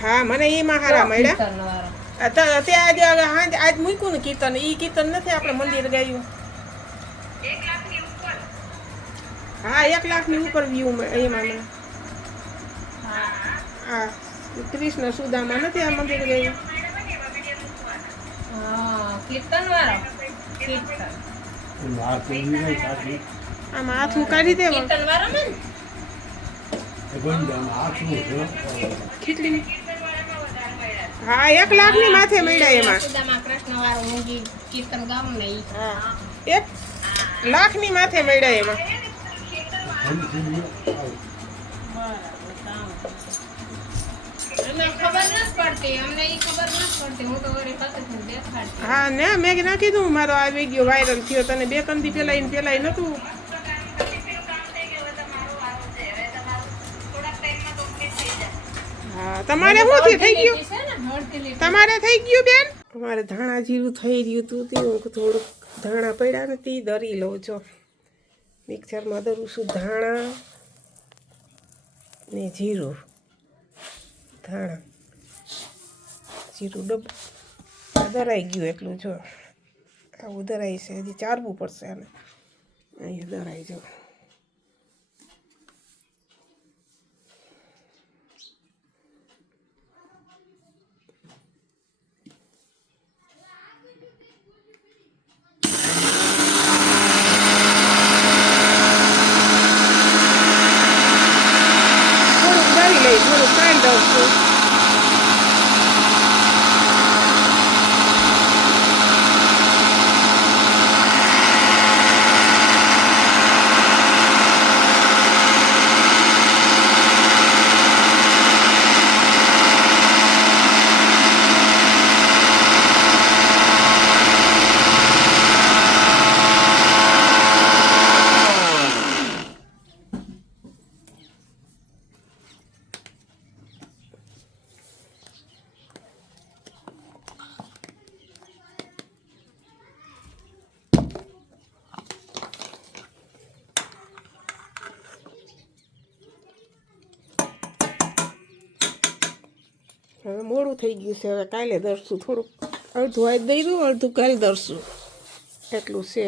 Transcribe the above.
હા મને એમાં હારા મળ્યા કીર્તન વાળો. ત્યાં આજ મૂક્યું ને કીર્તન એ કીર્તન નથી આપણે મંદિર ગાયું હા 1 લાખની ઉપર વ્યૂ એમાં મને હા હા કૃષ્ણ સુદામા નથી આ મંદિર ગયું હા કીર્તન વાળો કીર્તન આમાં હાથું કાઢી દે કીર્તન વાળો ને ખીચડી હા 1 લાખની માથે મળ્યા એમાં સુદામા કૃષ્ણ વાળો મૂંગી કીર્તન ગામ ને ઈ. હા 1 લાખની માથે મળ્યા એમાં અમને ખબર નથી પડતી અમને ઈ ખબર નથી પડતી હું તો વળી પાછળ દેખાડતી હા ને મેં ના કીધું મારો આ વિડીયો વાયરલ થયો તને 2 કંદી પેલા નતું હા તમારે શું થયું થઈ ગયું છે ને મળતી લીટી. તમારે થઈ ગયું બેન અમારે ધાણા જીરું થઈ રહ્યું હતું તે હું થોડુંક ધાણા પડ્યા નથી દરી લઉં છો મિક્સરમાં દરું છું ધાણા ને જીરું ધાણા જીરું દરાઈ ગયું એટલું જો આવું દરાઈ છે હજી ચારવું પડશે આને અહીંયા દરાઈ જો થોડુંક દરી લઈ થોડુંક કાંઈ દઉં છું હવે મોડું થઈ ગયું છે હવે કાલે દરશું થોડુંક અડધું આજ દઈ દઉં અડધું કાલે દરશું એટલું છે